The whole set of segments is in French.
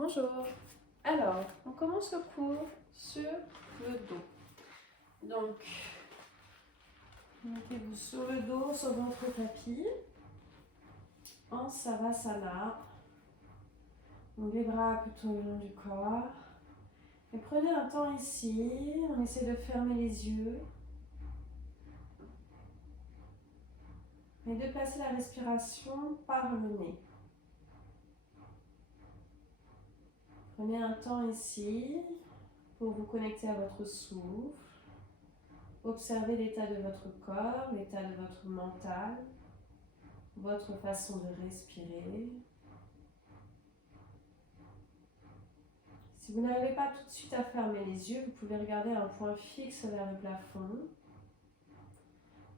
Bonjour. Alors, on commence le cours sur le dos. Donc, mettez-vous sur le dos, sur votre tapis, en Savasana. Donc, les bras plutôt le long du corps. Et prenez un temps ici, on essaie de fermer les yeux. Et de placer la respiration par le nez. Prenez un temps ici pour vous connecter à votre souffle. Observez l'état de votre corps, l'état de votre mental, votre façon de respirer. Si vous n'arrivez pas tout de suite à fermer les yeux, vous pouvez regarder un point fixe vers le plafond.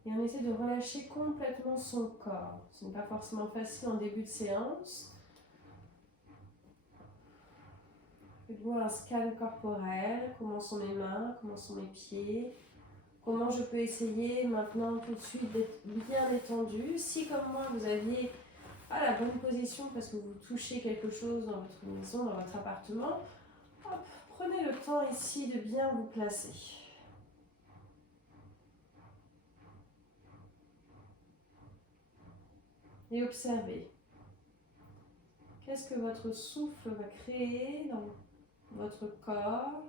Et on essaie de relâcher complètement son corps. Ce n'est pas forcément facile en début de séance. Faites-vous un scan corporel. Comment sont mes mains? Comment sont mes pieds? Comment je peux essayer maintenant tout de suite d'être bien détendu? Si comme moi vous aviez pas la bonne position parce que vous touchez quelque chose dans votre maison, dans votre appartement, hop, prenez le temps ici de bien vous placer. Et observez. Qu'est-ce que votre souffle va créer dans votre corps?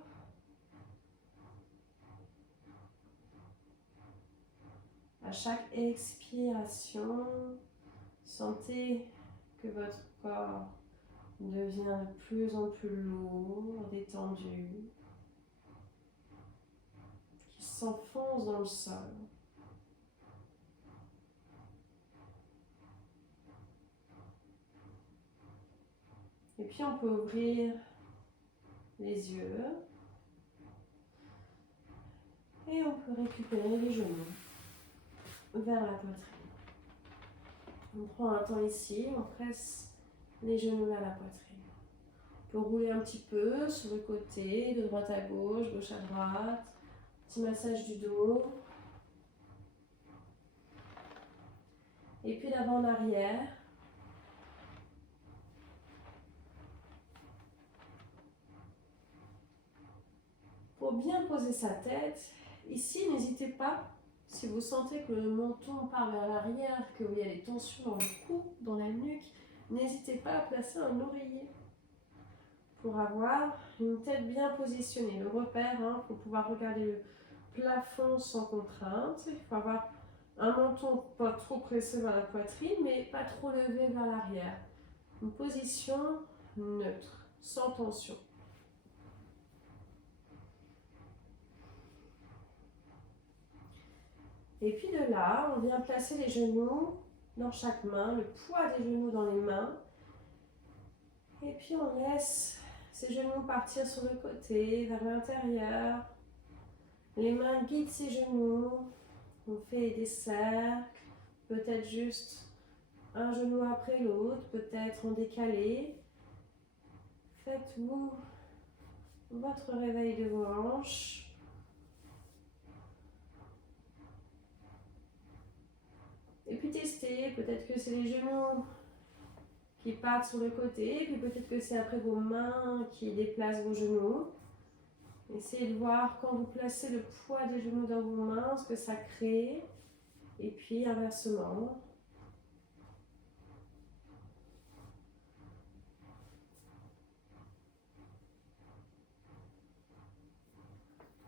À chaque expiration, sentez que votre corps devient de plus en plus lourd, détendu, qui s'enfonce dans le sol. Et puis on peut ouvrir les yeux et on peut récupérer les genoux vers la poitrine. On prend un temps ici, on presse les genoux vers la poitrine. On peut rouler un petit peu sur le côté, de droite à gauche, gauche à droite. Petit massage du dos. Et puis d'avant en arrière. Pour bien poser sa tête, ici n'hésitez pas, si vous sentez que le menton part vers l'arrière, qu'il y a des tensions dans le cou, dans la nuque, n'hésitez pas à placer un oreiller pour avoir une tête bien positionnée. Le repère, il faut pouvoir regarder le plafond sans contrainte. Il faut avoir un menton pas trop pressé vers la poitrine, mais pas trop levé vers l'arrière. Une position neutre, sans tension. Et puis de là, on vient placer les genoux dans chaque main, le poids des genoux dans les mains. Et puis on laisse ces genoux partir sur le côté, vers l'intérieur. Les mains guident ces genoux. On fait des cercles, peut-être juste un genou après l'autre, peut-être en décalé. Faites-vous votre réveil de vos hanches. Et puis testez, peut-être que c'est les genoux qui partent sur le côté, puis peut-être que c'est après vos mains qui déplacent vos genoux. Essayez de voir quand vous placez le poids des genoux dans vos mains, ce que ça crée. Et puis inversement.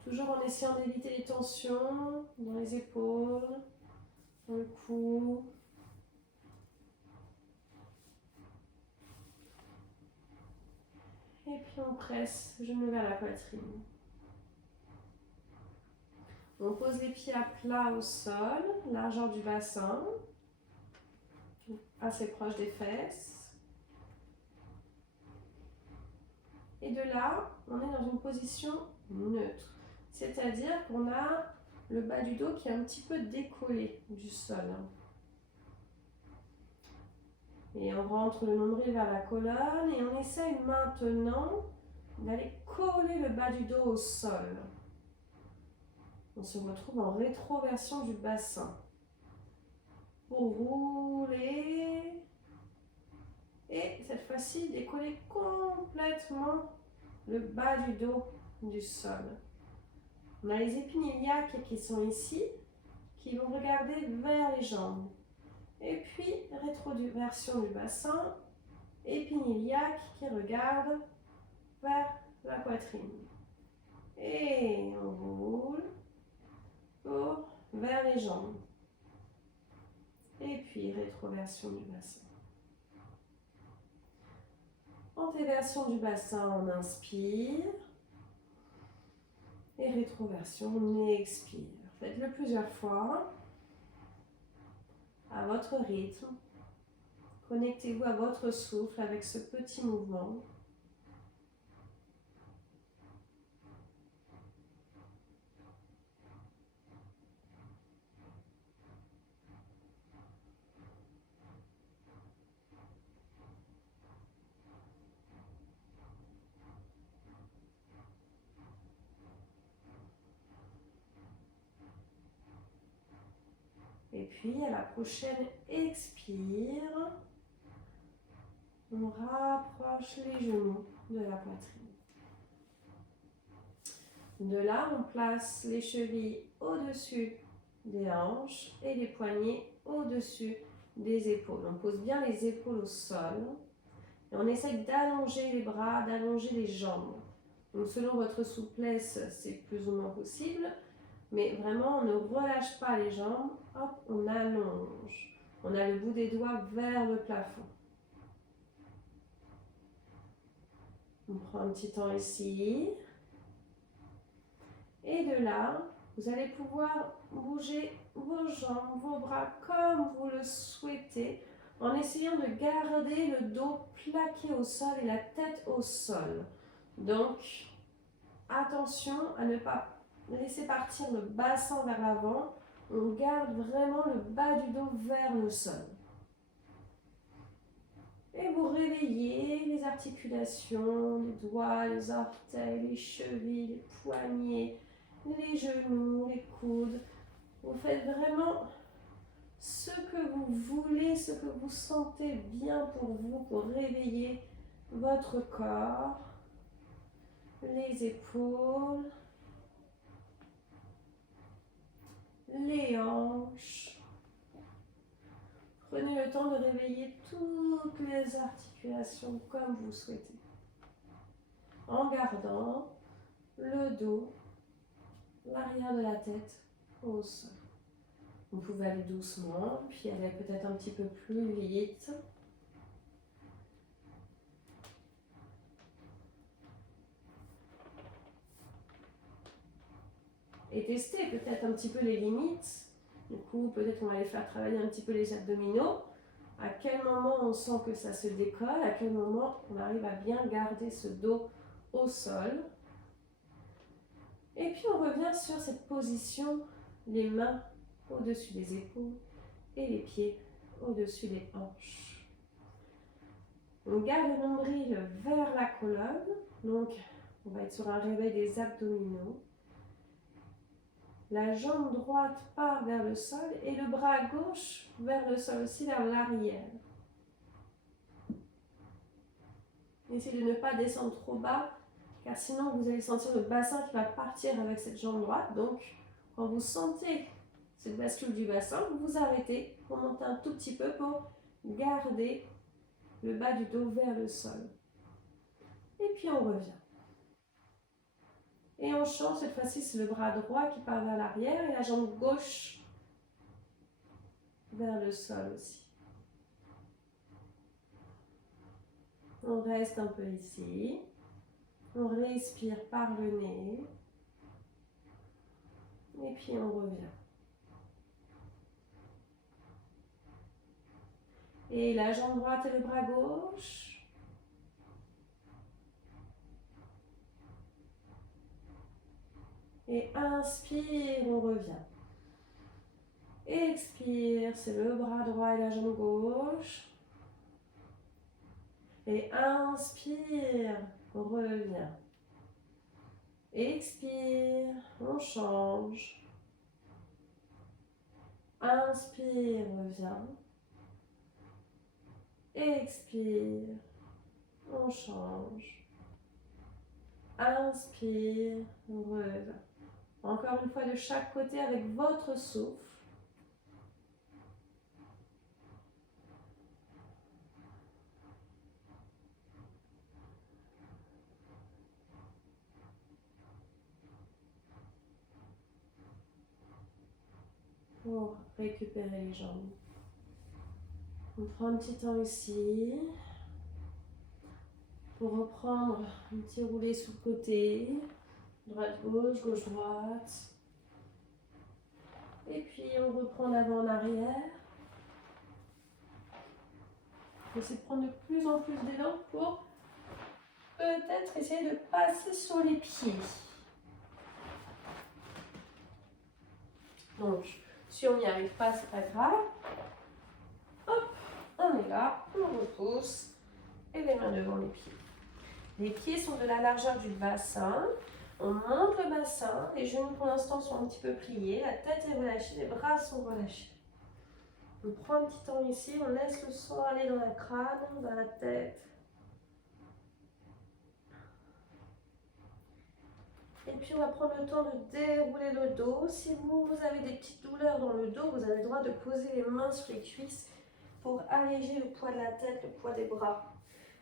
Toujours en essayant d'éviter les tensions dans les épaules, dans le cou. Et puis on presse genou vers la poitrine. On pose les pieds à plat au sol, largeur du bassin, assez proche des fesses. Et de là, on est dans une position neutre. C'est-à-dire qu'on a le bas du dos qui est un petit peu décollé du sol. Et on rentre le nombril vers la colonne et on essaye maintenant d'aller coller le bas du dos au sol. On se retrouve en rétroversion du bassin. Pour rouler Et cette fois-ci, décollez complètement le bas du dos du sol. On a les épines iliaques qui sont ici, qui vont regarder vers les jambes. Et puis, rétroversion du bassin, épines iliaques qui regardent vers la poitrine. Et on roule vers les jambes. Et puis, rétroversion du bassin. Antéversion du bassin, on inspire. Et rétroversion, on expire. Faites-le plusieurs fois, à votre rythme. Connectez-vous à votre souffle avec ce petit mouvement. Et puis, à la prochaine expire, on rapproche les genoux de la poitrine. De là, on place les chevilles au-dessus des hanches et les poignets au-dessus des épaules. On pose bien les épaules au sol et on essaie d'allonger les bras, d'allonger les jambes. Donc, selon votre souplesse, c'est plus ou moins possible. Mais vraiment, on ne relâche pas les jambes. Hop, on allonge. On a le bout des doigts vers le plafond. On prend un petit temps ici. Et de là, vous allez pouvoir bouger vos jambes, vos bras comme vous le souhaitez, en essayant de garder le dos plaqué au sol et la tête au sol. Donc, attention à ne pas laissez partir le bassin vers l'avant. On garde vraiment le bas du dos vers le sol. Et vous réveillez les articulations, les doigts, les orteils, les chevilles, les poignets, les genoux, les coudes. Vous faites vraiment ce que vous voulez, ce que vous sentez bien pour vous, pour réveiller votre corps, les épaules, les hanches. Prenez le temps de réveiller toutes les articulations comme vous souhaitez, en gardant le dos, l'arrière de la tête au sol. Vous pouvez aller doucement, puis aller peut-être un petit peu plus vite. Et tester peut-être un petit peu les limites. Du coup, peut-être on va aller faire travailler un petit peu les abdominaux. À quel moment on sent que ça se décolle, à quel moment on arrive à bien garder ce dos au sol. Et puis on revient sur cette position, les mains au-dessus des épaules et les pieds au-dessus des hanches. On garde le nombril vers la colonne, donc on va être sur un réveil des abdominaux. La jambe droite part vers le sol et le bras gauche vers le sol aussi, vers l'arrière. Essayez de ne pas descendre trop bas, car sinon vous allez sentir le bassin qui va partir avec cette jambe droite. Donc, quand vous sentez cette bascule du bassin, vous vous arrêtez pour monter un tout petit peu pour garder le bas du dos vers le sol. Et puis on revient. Et on change, cette fois-ci c'est le bras droit qui part vers l'arrière et la jambe gauche vers le sol aussi. On reste un peu ici. On respire par le nez. Et puis on revient. Et la jambe droite et le bras gauche. Et inspire, on revient. Expire, c'est le bras droit et la jambe gauche. Et inspire, on revient. Expire, on change. Inspire, revient. Expire. On change. Inspire. On relève. Encore une fois de chaque côté avec votre souffle. Pour récupérer les jambes. On prend un petit temps ici. Pour reprendre un petit roulé sous le côté. Droite-gauche, gauche-droite. Et puis on reprend d'avant en arrière. Essayez de prendre de plus en plus d'élan pour peut-être essayer de passer sur les pieds. Donc, si on n'y arrive pas, c'est pas grave. Hop, on est là, on repousse et les mains devant les pieds. Les pieds sont de la largeur du bassin. On monte le bassin, les genoux pour l'instant sont un petit peu pliés, la tête est relâchée, les bras sont relâchés. On prend un petit temps ici, on laisse le son aller dans la crâne, dans la tête. Et puis on va prendre le temps de dérouler le dos. Si vous avez des petites douleurs dans le dos, vous avez le droit de poser les mains sur les cuisses pour alléger le poids de la tête, le poids des bras.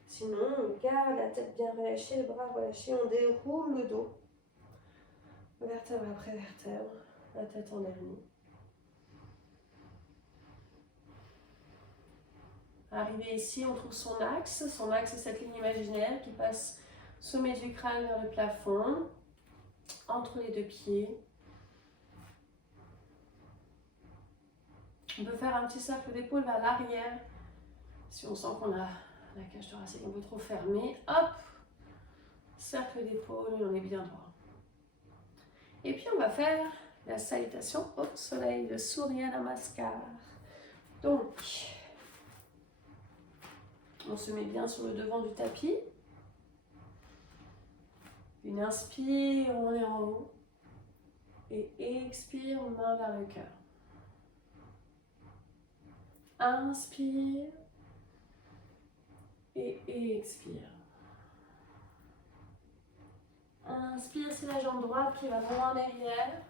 Sinon, on garde la tête bien relâchée, les bras relâchés, on déroule le dos. Vertèbre après vertèbre, la tête en dernier. Arrivé ici, on trouve son axe. Son axe, c'est cette ligne imaginaire qui passe sommet du crâne vers le plafond, entre les deux pieds. On peut faire un petit cercle d'épaule vers l'arrière. Si on sent qu'on a la cage thoracique un peu trop fermée, hop, cercle d'épaule et on est bien droit. Et puis on va faire la salutation au soleil, le Surya Namaskar. Donc, on se met bien sur le devant du tapis. Une inspire, on est en haut. Et expire, main vers le cœur. Inspire. Et expire. Inspire, c'est la jambe droite qui va vraiment en arrière.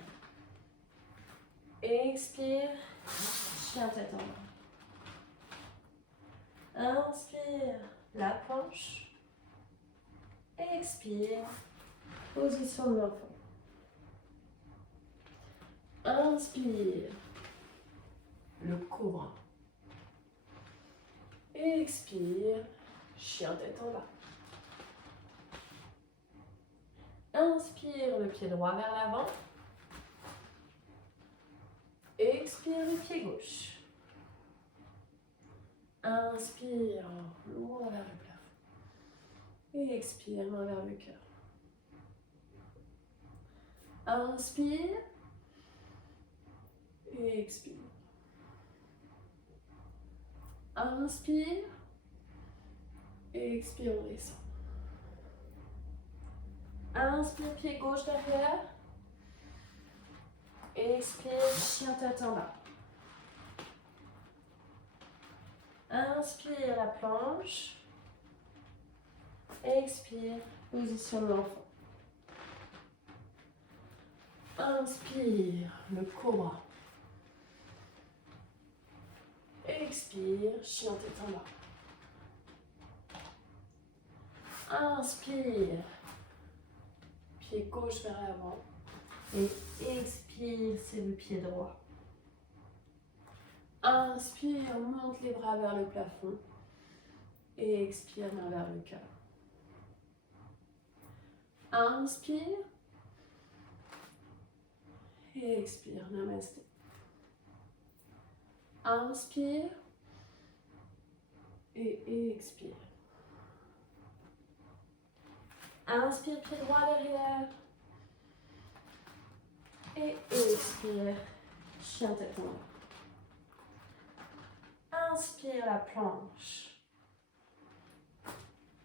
Expire, chien tête en bas. Inspire, la planche. Expire, position de l'enfant. Inspire, le cobra. Expire, chien tête en bas. Inspire, le pied droit vers l'avant. Expire, le pied gauche. Inspire, lourd vers le plafond. Et expire, main vers le cœur. Inspire. Et expire. Inspire. Et expire, on descend. Inspire, pied gauche derrière. Expire, chien tête en bas. Inspire, la planche. Expire, position de l'enfant. Inspire, le cobra. Expire, chien tête en bas. Inspire, pied gauche vers l'avant. Et expire, c'est le pied droit. Inspire, monte les bras vers le plafond. Et expire, main vers le cœur. Inspire. Et expire, namasté. Inspire. Et expire. Inspire, pied droit derrière. Et expire, chien tête en bas. Inspire, la planche.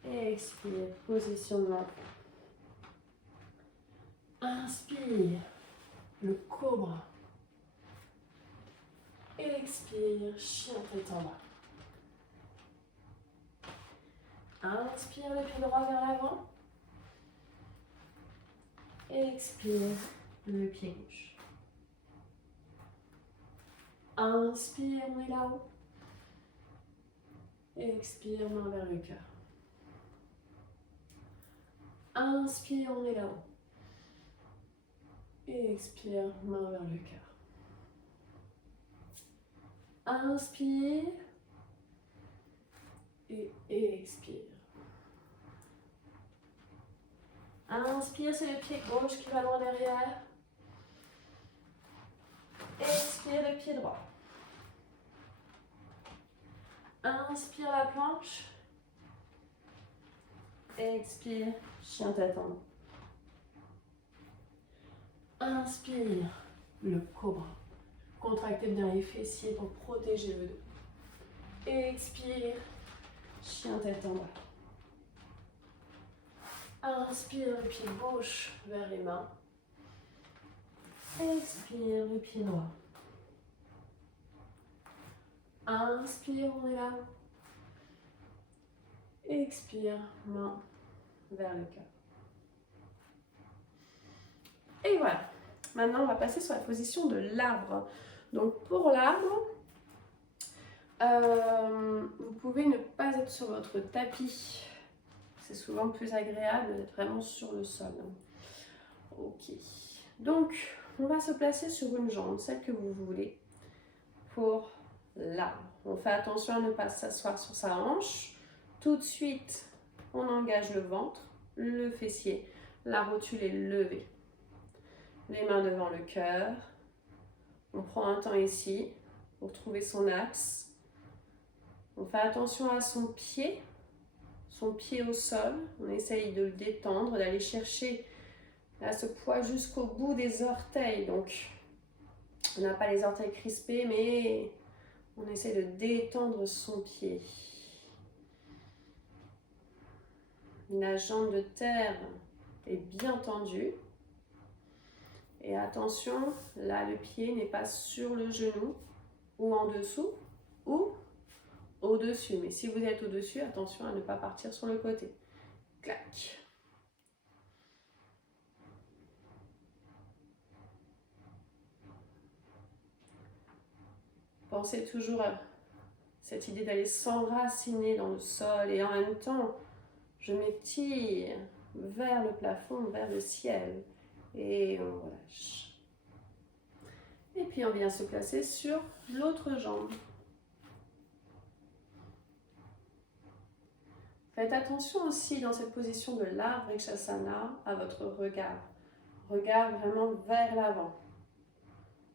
Et expire, position de l'enfant. Inspire, le cobra. Expire, chien tête en bas. Inspire le pied droit vers l'avant. Expire le pied gauche. Inspire, on est là-haut. Expire, main vers le cœur. Inspire, on est là-haut. Expire, main vers le cœur. Inspire. Et expire. Inspire, c'est le pied gauche qui va loin derrière. Expire le pied droit. Inspire la planche. Expire, chien tête en haut. Inspire le cobra. Contractez bien les fessiers pour protéger le dos. Expire, chien tête en bas. Inspire le pied gauche vers les mains. Expire le pied droit. Inspire, on est là. Expire, main vers le cœur. Et voilà. Maintenant, on va passer sur la position de l'arbre. Donc, pour l'arbre, vous pouvez ne pas être sur votre tapis. C'est souvent plus agréable d'être vraiment sur le sol. Ok. Donc, on va se placer sur une jambe, celle que vous voulez, pour l'arbre. On fait attention à ne pas s'asseoir sur sa hanche. Tout de suite, on engage le ventre, le fessier, la rotule est levée. Les mains devant le cœur. On prend un temps ici pour trouver son axe. On fait attention à son pied au sol. On essaye de le détendre, d'aller chercher là, ce poids jusqu'au bout des orteils. Donc, on n'a pas les orteils crispés, mais on essaie de détendre son pied. La jambe de terre est bien tendue. Et attention, là le pied n'est pas sur le genou ou en dessous ou au-dessus. Mais si vous êtes au-dessus, attention à ne pas partir sur le côté. Clac. Pensez toujours à cette idée d'aller s'enraciner dans le sol et en même temps, je m'étire vers le plafond, vers le ciel et on relâche. Et puis on vient se placer sur l'autre jambe. Faites attention aussi dans cette position de l'arbre Vrikshasana à votre regard. Regard vraiment vers l'avant,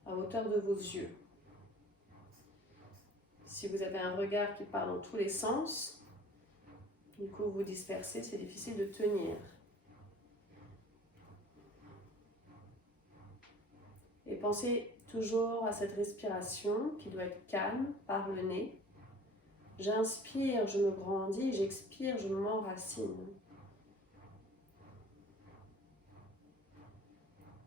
à hauteur de vos yeux. Si vous avez un regard qui part dans tous les sens, du coup vous dispersez, c'est difficile de tenir. Et pensez toujours à cette respiration qui doit être calme par le nez. J'inspire, je me grandis, j'expire, je m'enracine.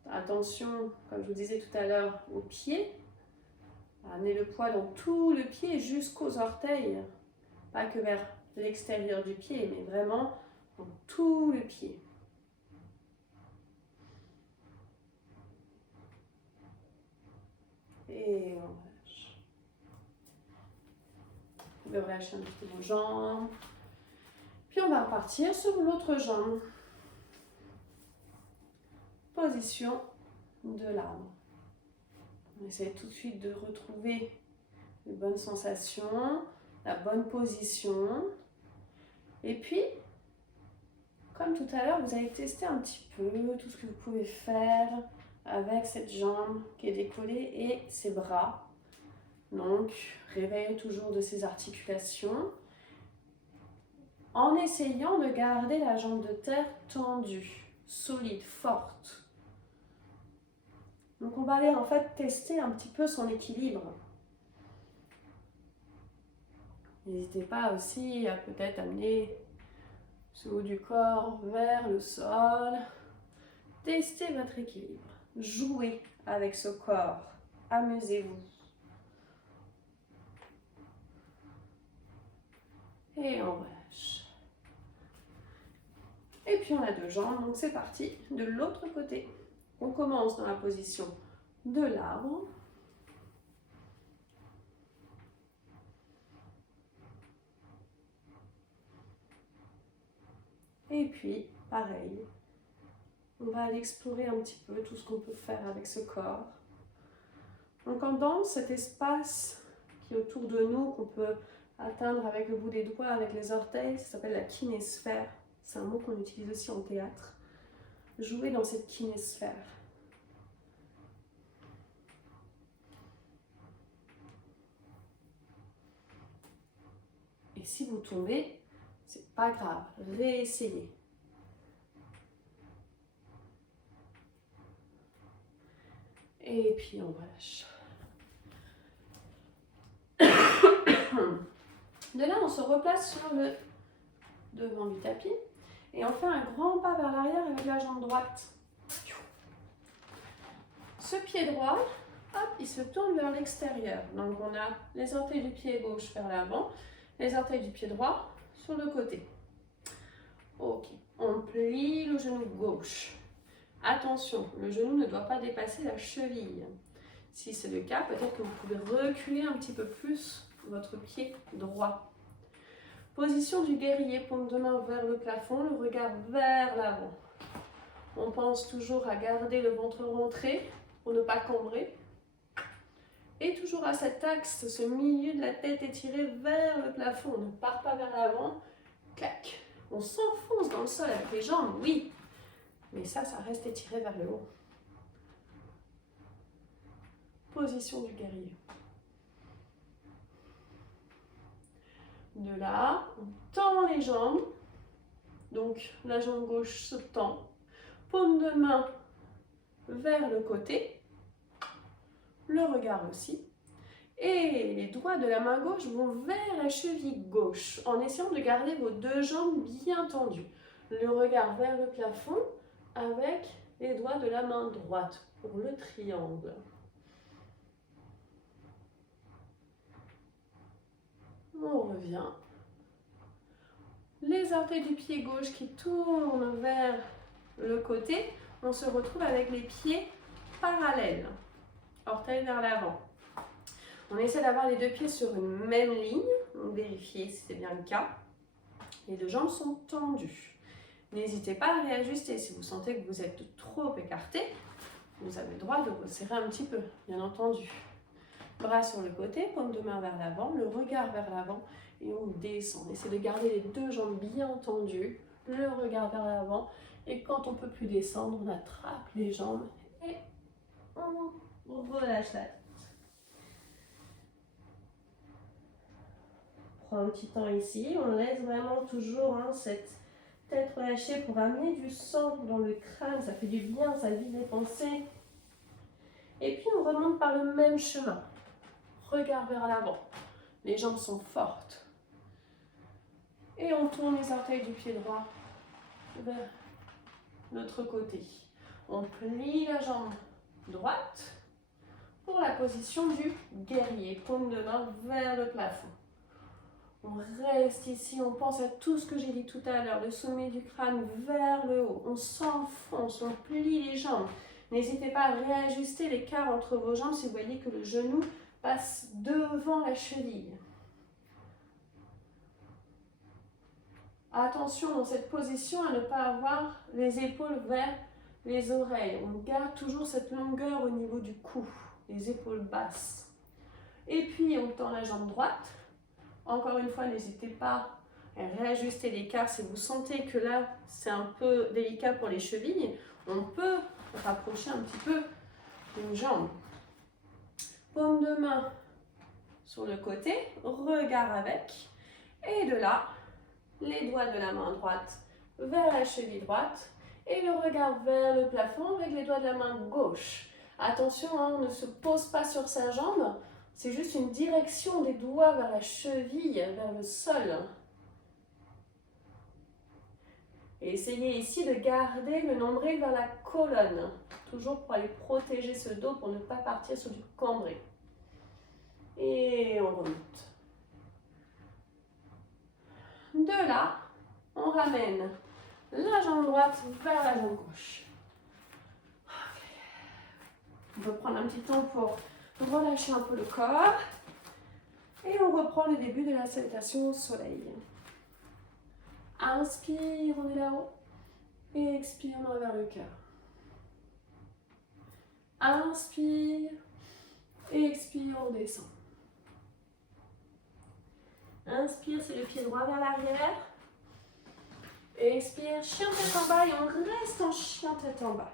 Attention, comme je vous disais tout à l'heure, aux pieds. Amenez le poids dans tout le pied jusqu'aux orteils. Pas que vers l'extérieur du pied, mais vraiment dans tout le pied. Et on relâche. Vous pouvez relâcher un petit peu vos jambes. Puis on va repartir sur l'autre jambe. Position de l'arbre. On essaie tout de suite de retrouver les bonnes sensations, la bonne position. Et puis, comme tout à l'heure, vous allez tester un petit peu tout ce que vous pouvez faire avec cette jambe qui est décollée et ses bras. Donc, réveil toujours de ces articulations en essayant de garder la jambe de terre tendue, solide, forte. Donc, on va aller en fait tester un petit peu son équilibre. N'hésitez pas aussi à peut-être amener ce haut du corps vers le sol. Testez votre équilibre. Jouez avec ce corps. Amusez-vous. Et on relâche. Et puis on a deux jambes, donc c'est parti. De l'autre côté, on commence dans la position de l'arbre. Et puis, pareil, on va aller explorer un petit peu tout ce qu'on peut faire avec ce corps. Donc dans cet espace qui est autour de nous, qu'on peut atteindre avec le bout des doigts, avec les orteils, ça s'appelle la kinésphère. C'est un mot qu'on utilise aussi en théâtre. Jouer dans cette kinésphère. Et si vous tombez, c'est pas grave, réessayez. Et puis on relâche. De là, on se replace sur le devant du tapis et on fait un grand pas vers l'arrière avec la jambe droite. Ce pied droit, hop, il se tourne vers l'extérieur. Donc on a les orteils du pied gauche vers l'avant, les orteils du pied droit sur le côté. Ok, on plie le genou gauche. Attention, le genou ne doit pas dépasser la cheville. Si c'est le cas, peut-être que vous pouvez reculer un petit peu plus votre pied droit. Position du guerrier, paume de main vers le plafond, le regard vers l'avant. On pense toujours à garder le ventre rentré pour ne pas cambrer. Et toujours à cet axe, ce milieu de la tête étiré vers le plafond. On ne part pas vers l'avant. Clac. On s'enfonce dans le sol avec les jambes, oui. Mais ça reste étiré vers le haut. Position du guerrier. De là, on tend les jambes. Donc la jambe gauche se tend. Paume de main vers le côté. Le regard aussi. Et les doigts de la main gauche vont vers la cheville gauche en essayant de garder vos deux jambes bien tendues. Le regard vers le plafond avec les doigts de la main droite pour le triangle. On revient. Les orteils du pied gauche qui tournent vers le côté. On se retrouve avec les pieds parallèles. Orteils vers l'avant. On essaie d'avoir les deux pieds sur une même ligne. Donc vérifiez si c'est bien le cas. Les deux jambes sont tendues. N'hésitez pas à réajuster. Si vous sentez que vous êtes trop écarté, vous avez le droit de resserrer un petit peu, bien entendu. Bras sur le côté, paume de main vers l'avant, le regard vers l'avant et on descend. On essaie de garder les deux jambes bien tendues, le regard vers l'avant et quand on ne peut plus descendre, on attrape les jambes et on relâche la tête. On prend un petit temps ici, on laisse vraiment toujours cette tête relâchée pour amener du sang dans le crâne, ça fait du bien, ça vide les pensées. Et puis on remonte par le même chemin. Regard vers l'avant. Les jambes sont fortes. Et on tourne les orteils du pied droit vers l'autre côté. On plie la jambe droite pour la position du guerrier. Paume de main vers le plafond. On reste ici, on pense à tout ce que j'ai dit tout à l'heure, le sommet du crâne vers le haut. On s'enfonce, on plie les jambes. N'hésitez pas à réajuster l'écart entre vos jambes si vous voyez que le genou passe devant la cheville. Attention dans cette position à ne pas avoir les épaules vers les oreilles. On garde toujours cette longueur au niveau du cou, les épaules basses. Et puis on tend la jambe droite. Encore une fois, n'hésitez pas à réajuster l'écart si vous sentez que là c'est un peu délicat pour les chevilles. On peut rapprocher un petit peu une jambe. Paume de main sur le côté, regard avec. Et de là, les doigts de la main droite vers la cheville droite. Et le regard vers le plafond avec les doigts de la main gauche. Attention, on ne se pose pas sur sa jambe. C'est juste une direction des doigts vers la cheville, vers le sol. Et essayez ici de garder le nombril vers la colonne. Toujours pour aller protéger ce dos pour ne pas partir sur du cambré. Et on remonte. De là, on ramène la jambe droite vers la jambe gauche. On peut prendre un petit temps pour relâcher un peu le corps. Et on reprend le début de la salutation au soleil. Inspire, on est là-haut. Et expire, on va vers le cœur. Inspire. Et expire, on descend. Inspire, c'est le pied droit vers l'arrière. Expire, chien tête en bas et on reste en chien tête en bas.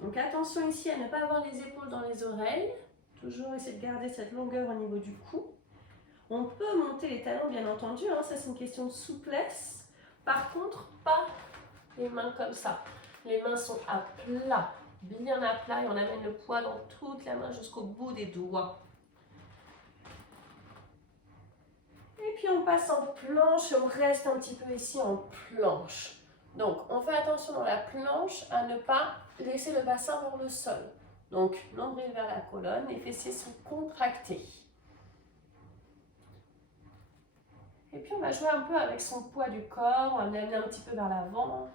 Donc attention ici à ne pas avoir les épaules dans les oreilles. Toujours essayer de garder cette longueur au niveau du cou. On peut monter les talons bien entendu, hein, ça c'est une question de souplesse. Par contre, pas les mains comme ça. Les mains sont à plat, bien à plat et on amène le poids dans toute la main jusqu'au bout des doigts. Et puis on passe en planche et on reste un petit peu ici en planche. Donc on fait attention dans la planche à ne pas laisser le bassin vers le sol. Donc nombril vers la colonne, les fessiers sont contractés. Et puis on va jouer un peu avec son poids du corps, on va l'amener un petit peu vers l'avant,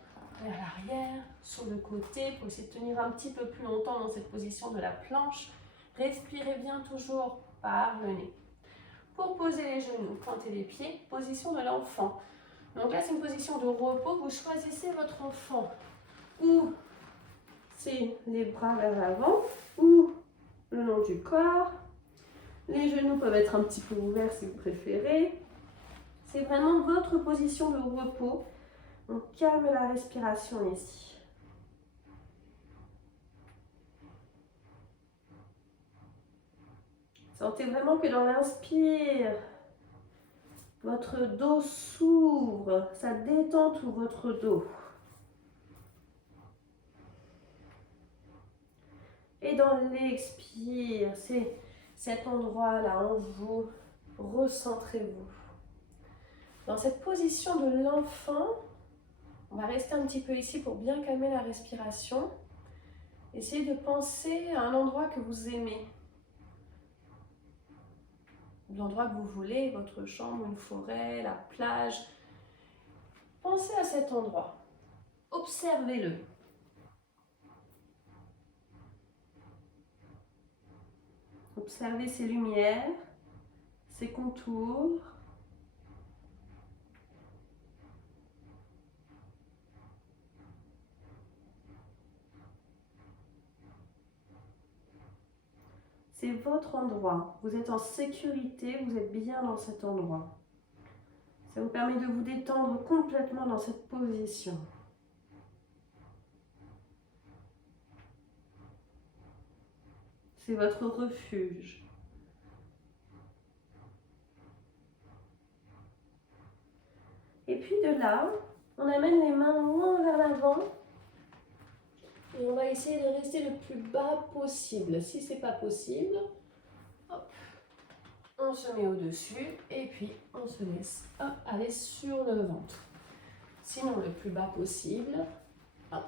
vers l'arrière, sur le côté, pour essayer de tenir un petit peu plus longtemps dans cette position de la planche. Respirez bien toujours par le nez. Pour poser les genoux, pointez les pieds, position de l'enfant. Donc là c'est une position de repos, vous choisissez votre enfant. Ou c'est les bras vers l'avant, ou le long du corps. Les genoux peuvent être un petit peu ouverts si vous préférez. C'est vraiment votre position de repos. On calme la respiration ici. Sentez vraiment que dans l'inspire, votre dos s'ouvre, ça détend tout votre dos. Et dans l'expire, c'est cet endroit-là en vous, recentrez-vous. Dans cette position de l'enfant, on va rester un petit peu ici pour bien calmer la respiration. Essayez de penser à un endroit que vous aimez. L'endroit que vous voulez, votre chambre, une forêt, la plage. Pensez à cet endroit. Observez-le. Observez ses lumières, ses contours. C'est votre endroit. Vous êtes en sécurité, vous êtes bien dans cet endroit. Ça vous permet de vous détendre complètement dans cette position. C'est votre refuge. Et puis de là, on amène les mains loin vers l'avant. Et on va essayer de rester le plus bas possible. Si ce n'est pas possible, hop, on se met au-dessus et puis on se laisse aller sur le ventre. Sinon, le plus bas possible, hop.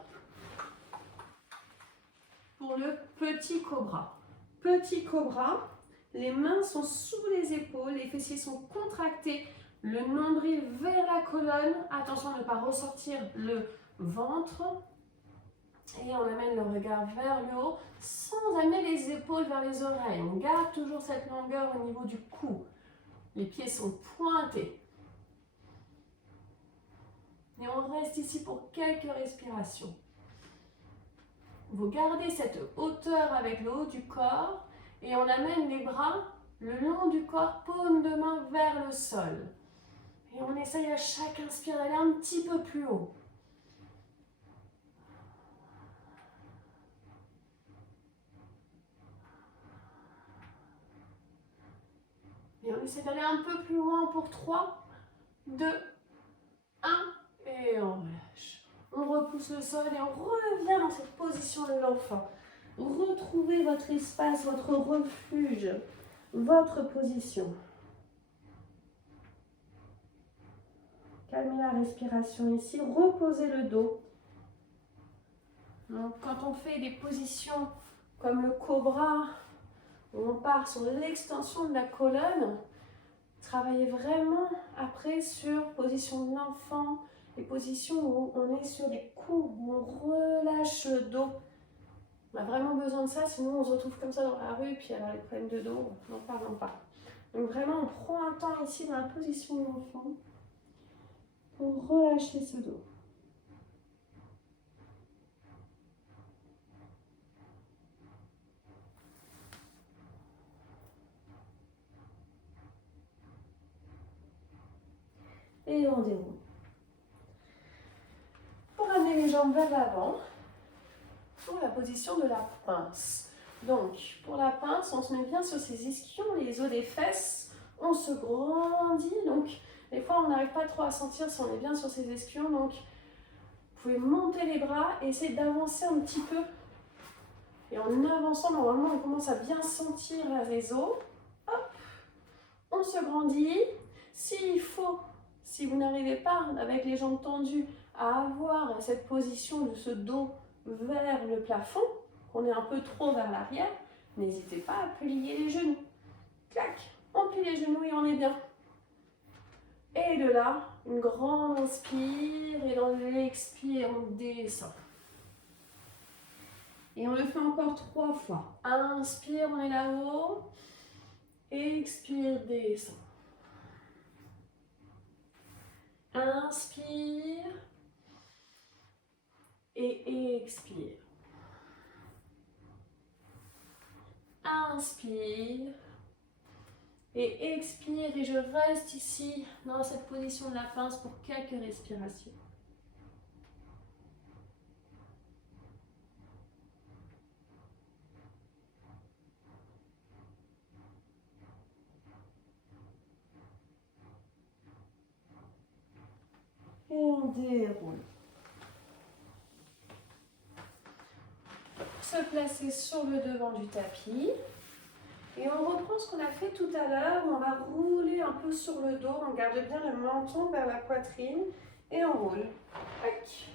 Pour le petit cobra. Petit cobra, les mains sont sous les épaules, les fessiers sont contractés, le nombril vers la colonne. Attention à ne pas ressortir le ventre. Et on amène le regard vers le haut sans amener les épaules vers les oreilles. On garde toujours cette longueur au niveau du cou. Les pieds sont pointés. Et on reste ici pour quelques respirations. Vous gardez cette hauteur avec le haut du corps et on amène les bras le long du corps, paume de main vers le sol. Et on essaye à chaque inspire d'aller un petit peu plus haut. Et on essaie d'aller un peu plus loin pour 3, 2, 1 et on relâche. On repousse le sol et on revient dans cette position de l'enfant. Retrouvez votre espace, votre refuge, votre position. Calmez la respiration ici, reposez le dos. Donc, quand on fait des positions comme le cobra, où on part sur l'extension de la colonne, Travaillez vraiment après sur position de l'enfant, les positions où on est sur les coudes, où on relâche le dos. On a vraiment besoin de ça, sinon on se retrouve comme ça dans la rue, puis alors les problèmes de dos, n'en parlons pas. Donc vraiment, on prend un temps ici dans la position de l'enfant pour relâcher ce dos. Et on déroule. Pour amener les jambes vers l'avant, pour la position de la pince. Donc, pour la pince, on se met bien sur ses ischions, les os des fesses, on se grandit. Donc, des fois, on n'arrive pas trop à sentir si on est bien sur ses ischions. Donc, vous pouvez monter les bras et essayer d'avancer un petit peu. Et en avançant, normalement, on commence à bien sentir les os. Hop, on se grandit. S'il faut, si vous n'arrivez pas, avec les jambes tendues, à avoir cette position de ce dos vers le plafond, qu'on est un peu trop vers l'arrière, n'hésitez pas à plier les genoux. Clac, on plie les genoux et on est bien. Et de là, une grande inspire et dans l'expire, on descend. Et on le fait encore 3 fois. Inspire, on est là-haut. Expire, descend. Inspire. Et expire. Inspire. Et expire. Et je reste ici dans cette position de la pince pour quelques respirations. Et on déroule. Se placer sur le devant du tapis. Et on reprend ce qu'on a fait tout à l'heure. On va rouler un peu sur le dos. On garde bien le menton vers la poitrine. Et on roule. Tac.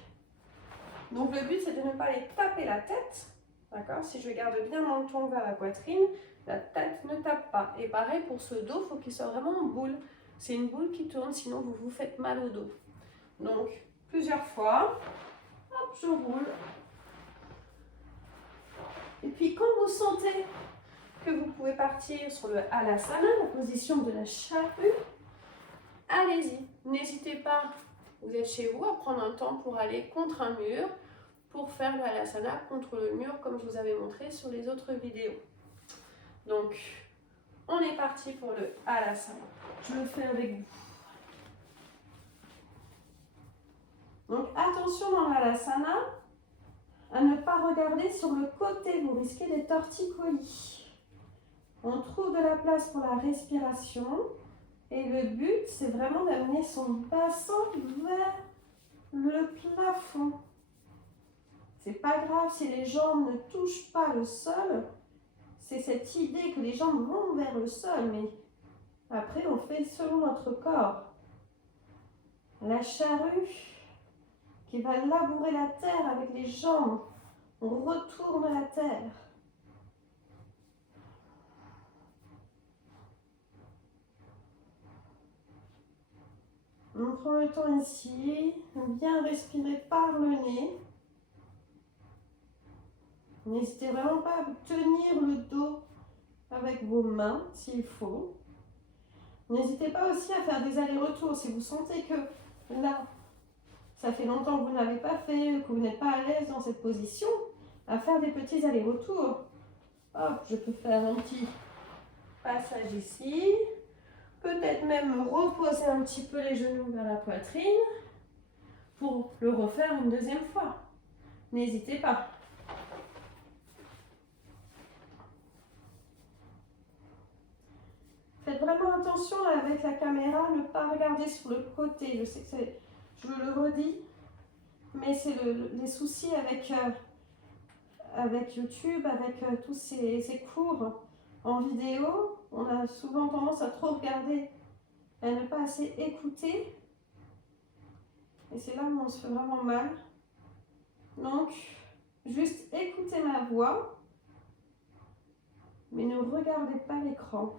Donc le but, c'est de ne pas aller taper la tête. D'accord? Si je garde bien le menton vers la poitrine, la tête ne tape pas. Et pareil pour ce dos, il faut qu'il soit vraiment en boule. C'est une boule qui tourne, sinon vous vous faites mal au dos. Donc, plusieurs fois. Hop, je roule. Et puis, quand vous sentez que vous pouvez partir sur le Halasana, la position de la charrue, allez-y. N'hésitez pas, vous êtes chez vous, à prendre un temps pour aller contre un mur, pour faire le Halasana contre le mur, comme je vous avais montré sur les autres vidéos. Donc, on est parti pour le Halasana. Je le fais avec vous. Donc, attention dans l'Halasana à ne pas regarder sur le côté, vous risquez des torticolis. On trouve de la place pour la respiration et le but, c'est vraiment d'amener son bassin vers le plafond. C'est pas grave si les jambes ne touchent pas le sol, c'est cette idée que les jambes vont vers le sol, mais après on fait selon notre corps. La charrue qui va labourer la terre avec les jambes, on retourne la terre. On prend le temps ici, bien respirer par le nez. N'hésitez vraiment pas à tenir le dos avec vos mains s'il faut. N'hésitez pas aussi à faire des allers-retours si vous sentez que là, ça fait longtemps que vous n'avez pas fait, que vous n'êtes pas à l'aise dans cette position, à faire des petits allers-retours. Hop, je peux faire un petit passage ici. Peut-être même reposer un petit peu les genoux vers la poitrine pour le refaire une deuxième fois. N'hésitez pas. Faites vraiment attention avec la caméra, ne pas regarder sur le côté. Je sais que je le redis, mais c'est les soucis avec YouTube, avec tous ces cours en vidéo. On a souvent tendance à trop regarder, à ne pas assez écouter. Et c'est là où on se fait vraiment mal. Donc, juste écoutez ma voix, mais ne regardez pas l'écran.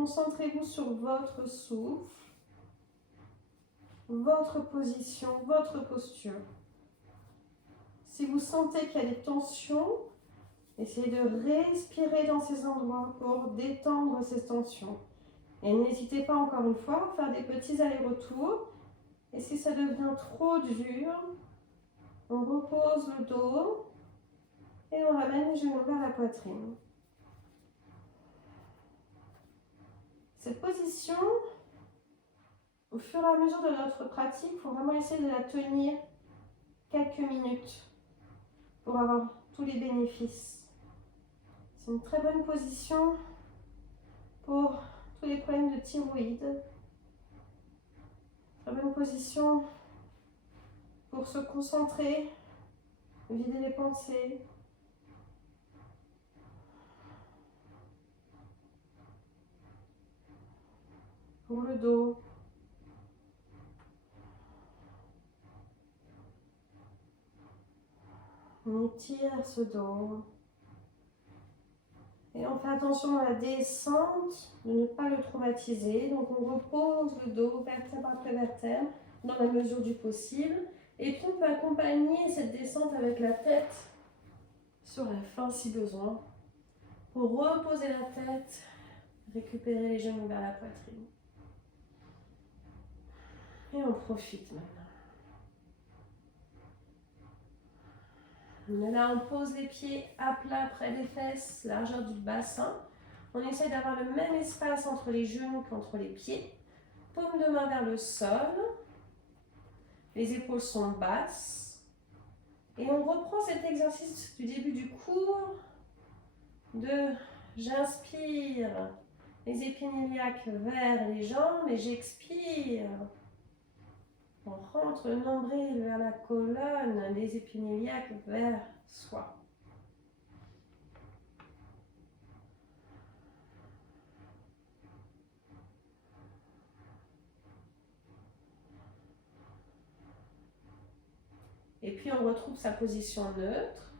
concentrez-vous sur votre souffle, votre position, votre posture. Si vous sentez qu'il y a des tensions, essayez de respirer dans ces endroits pour détendre ces tensions. Et n'hésitez pas encore une fois à faire des petits allers-retours. Et si ça devient trop dur, on repose le dos et on ramène les genoux vers la poitrine. Cette position, au fur et à mesure de notre pratique, il faut vraiment essayer de la tenir quelques minutes pour avoir tous les bénéfices. C'est une très bonne position pour tous les problèmes de thyroïde. Très bonne position pour se concentrer, vider les pensées. Pour le dos. On étire ce dos. Et on fait attention à la descente, de ne pas le traumatiser. Donc on repose le dos, vertèbre après vertèbre, dans la mesure du possible. Et puis on peut accompagner cette descente avec la tête sur la fin si besoin. Pour reposer la tête, récupérer les genoux vers la poitrine. Et on profite maintenant. Là, on pose les pieds à plat près des fesses, largeur du bassin. On essaie d'avoir le même espace entre les genoux qu'entre les pieds. Paume de main vers le sol. Les épaules sont basses. Et on reprend cet exercice du début du cours de j'inspire les épines iliaques vers les jambes et j'expire. On rentre le nombril vers la colonne, les épines iliaques vers soi. Et puis on retrouve sa position neutre.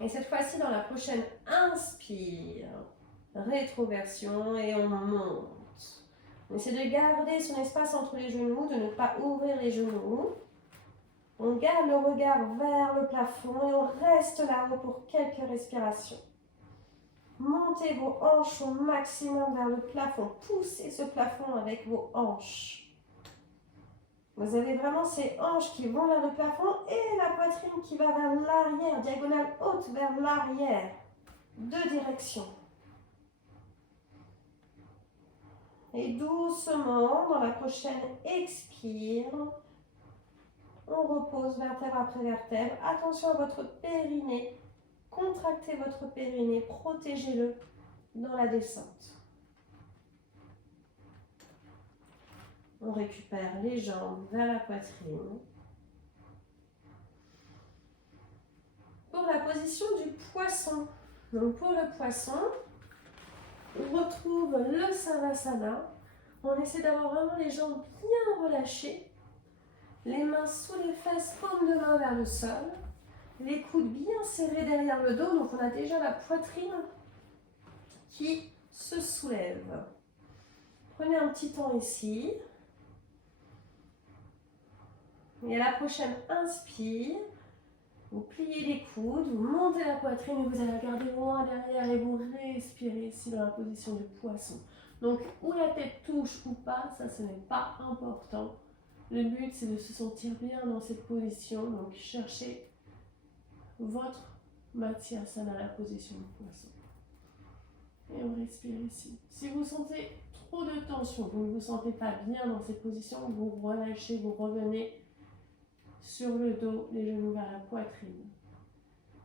Et cette fois-ci, dans la prochaine inspire, rétroversion et on monte. On essaie de garder son espace entre les genoux, de ne pas ouvrir les genoux. On garde le regard vers le plafond et on reste là-haut pour quelques respirations. Montez vos hanches au maximum vers le plafond. Poussez ce plafond avec vos hanches. Vous avez vraiment ces hanches qui vont vers le plafond et la poitrine qui va vers l'arrière, diagonale haute vers l'arrière. Deux directions. Et doucement, dans la prochaine expire, on repose vertèbre après vertèbre. Attention à votre périnée. Contractez votre périnée, protégez-le dans la descente. On récupère les jambes vers la poitrine. Pour la position du poisson. Donc pour le poisson, on retrouve le Savasana. On essaie d'avoir vraiment les jambes bien relâchées. Les mains sous les fesses, paume de main vers le sol. Les coudes bien serrés derrière le dos. Donc on a déjà la poitrine qui se soulève. Prenez un petit temps ici. Et à la prochaine inspire. Vous pliez les coudes, vous montez la poitrine et vous allez regarder loin derrière et vous respirez ici dans la position du poisson. Donc, où la tête touche ou pas, ça ce n'est pas important. Le but c'est de se sentir bien dans cette position. Donc, cherchez votre Matsyasana, la position du poisson. Et on respire ici. Si vous sentez trop de tension, vous ne vous sentez pas bien dans cette position, vous relâchez, vous revenez sur le dos, les genoux vers la poitrine.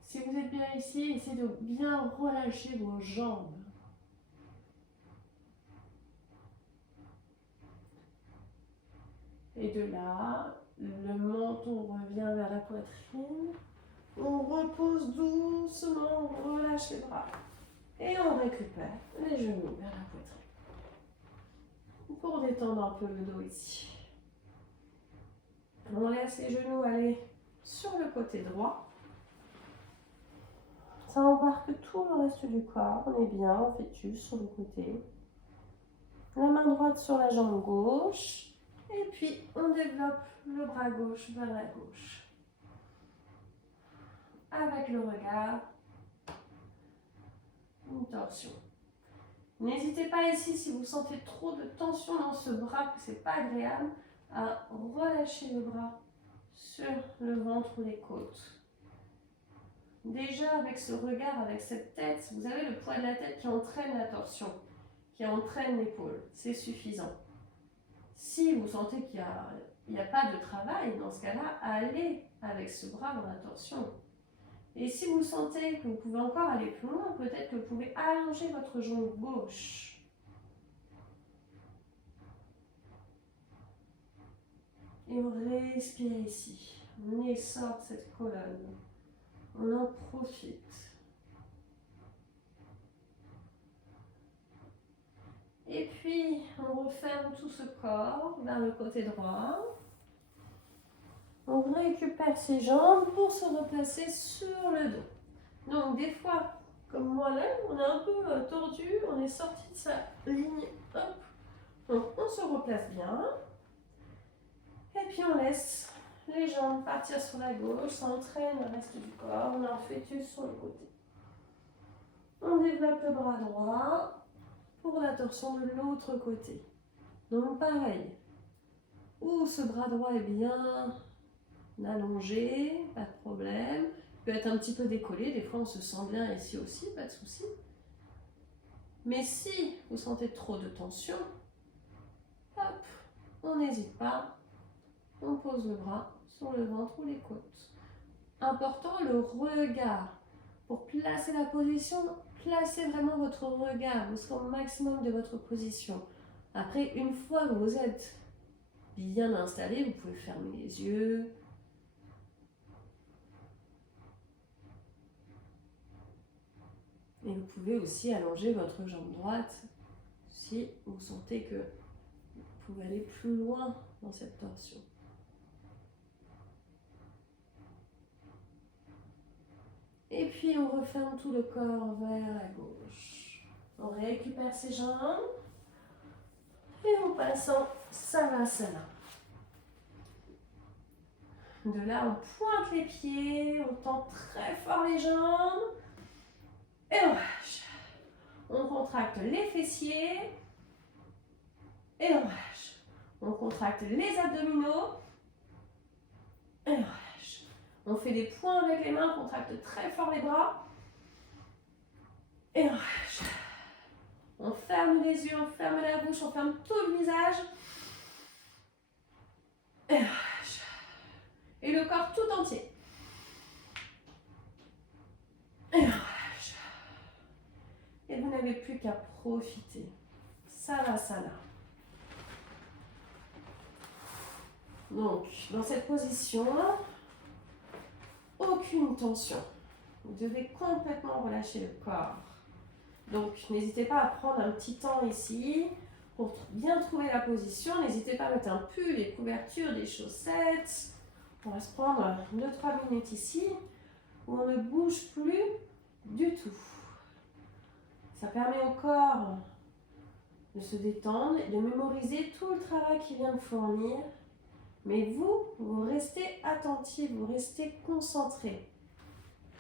Si vous êtes bien ici, essayez de bien relâcher vos jambes. Et de là, le menton revient vers la poitrine. On repose doucement, on relâche les bras. Et on récupère les genoux vers la poitrine. Pour détendre un peu le dos ici. On laisse les genoux aller sur le côté droit. Ça embarque tout le reste du corps. On est bien en fœtus sur le côté. La main droite sur la jambe gauche. Et puis, on développe le bras gauche vers la gauche. Avec le regard, une torsion. N'hésitez pas ici, si vous sentez trop de tension dans ce bras, que ce n'est pas agréable, à relâcher le bras sur le ventre ou les côtes. Déjà, avec ce regard, avec cette tête, vous avez le poids de la tête qui entraîne la torsion, qui entraîne l'épaule. C'est suffisant. Si vous sentez qu'il n'y a pas de travail, dans ce cas-là, allez avec ce bras dans la torsion. Et si vous sentez que vous pouvez encore aller plus loin, peut-être que vous pouvez allonger votre jambe gauche. Et on respire ici. On essore cette colonne. On en profite. Et puis, on referme tout ce corps vers le côté droit. On récupère ses jambes pour se replacer sur le dos. Donc, des fois, comme moi là, on est un peu tordu, on est sorti de sa ligne. Hop. Donc, on se replace bien. Et puis, on laisse les jambes partir sur la gauche, ça entraîne le reste du corps. On est en fœtus sur le côté. On développe le bras droit pour la torsion de l'autre côté. Donc, pareil. Où ce bras droit est bien allongé, pas de problème. Il peut être un petit peu décollé, des fois on se sent bien ici aussi, pas de souci. Mais si vous sentez trop de tension, hop, on n'hésite pas, on pose le bras sur le ventre ou les côtes. Important, le regard. Pour placer la position, placez vraiment votre regard, vous serez au maximum de votre position. Après, une fois que vous êtes bien installé, vous pouvez fermer les yeux. Et vous pouvez aussi allonger votre jambe droite si vous sentez que vous pouvez aller plus loin dans cette torsion. Et puis on referme tout le corps vers la gauche. On récupère ses jambes et on passe en Savasana. De là, on pointe les pieds, on tend très fort les jambes. Et on relâche. On contracte les fessiers. Et on relâche. On contracte les abdominaux. Et on relâche. On fait des points avec les mains, on contracte très fort les bras. Et on relâche. On ferme les yeux, on ferme la bouche, on ferme tout le visage. Et on relâche. Et le corps tout entier. Et on relâche. Et vous n'avez plus qu'à profiter. Savasana. Donc, dans cette position, aucune tension. Vous devez complètement relâcher le corps. Donc, n'hésitez pas à prendre un petit temps ici pour bien trouver la position. N'hésitez pas à mettre un pull, des couvertures, des chaussettes. On va se prendre 2-3 minutes ici où on ne bouge plus du tout. Ça permet au corps de se détendre et de mémoriser tout le travail qu'il vient de fournir. Mais vous restez attentif, vous restez concentré.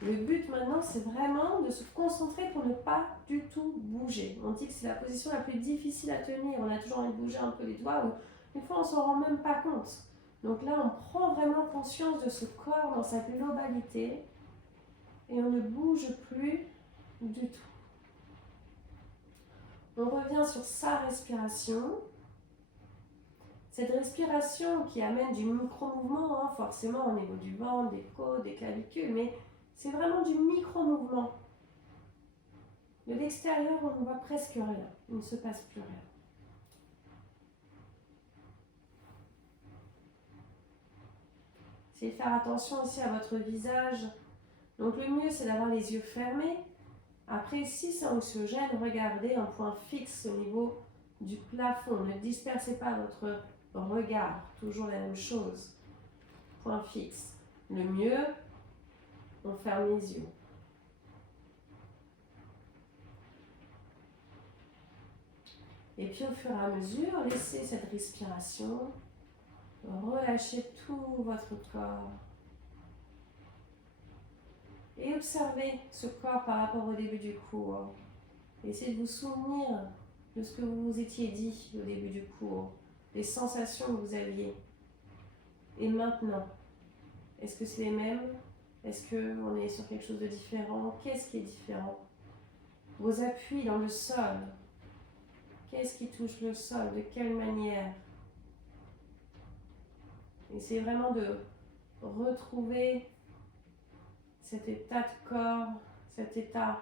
Le but maintenant, c'est vraiment de se concentrer pour ne pas du tout bouger. On dit que c'est la position la plus difficile à tenir. On a toujours envie de bouger un peu les doigts ou des fois on ne s'en rend même pas compte. Donc là, on prend vraiment conscience de ce corps dans sa globalité et on ne bouge plus du tout. On revient sur sa respiration. Cette respiration qui amène du micro-mouvement, forcément au niveau du ventre, des côtes, des clavicules, mais c'est vraiment du micro-mouvement. De l'extérieur, on ne voit presque rien. Il ne se passe plus rien. Essayez de faire attention aussi à votre visage. Donc le mieux, c'est d'avoir les yeux fermés. Après, si c'est anxiogène, regardez un point fixe au niveau du plafond. Ne dispersez pas votre regard. Toujours la même chose. Point fixe. Le mieux, on ferme les yeux. Et puis au fur et à mesure, laissez cette respiration relâcher tout votre corps. Et observez ce corps par rapport au début du cours. Essayez de vous souvenir de ce que vous vous étiez dit au début du cours, les sensations que vous aviez. Et maintenant, est-ce que c'est les mêmes? Est-ce qu'on est sur quelque chose de différent? Qu'est-ce qui est différent? Vos appuis dans le sol. Qu'est-ce qui touche le sol? De quelle manière? Essayez vraiment de retrouver cet état de corps, cet état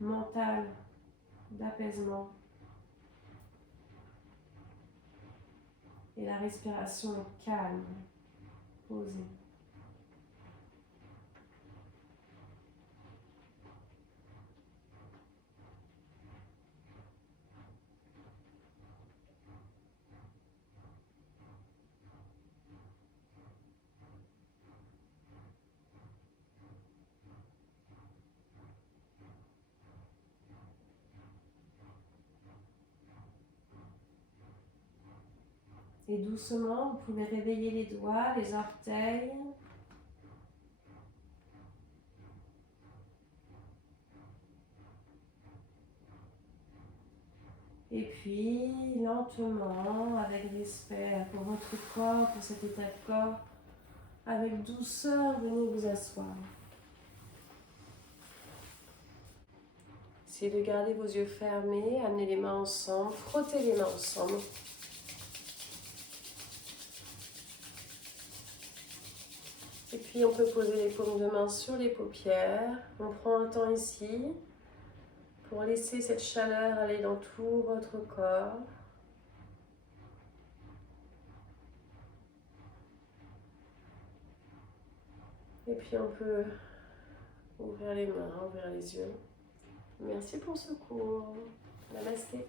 mental d'apaisement. Et la respiration est calme, posée. Et doucement, vous pouvez réveiller les doigts, les orteils. Et puis, lentement, avec respect pour votre corps, pour cet état de corps, avec douceur, venez vous asseoir. Essayez de garder vos yeux fermés, amenez les mains ensemble, frottez les mains ensemble. Et puis on peut poser les paumes de main sur les paupières. On prend un temps ici pour laisser cette chaleur aller dans tout votre corps. Et puis on peut ouvrir les mains, ouvrir les yeux. Merci pour ce cours. Namasté.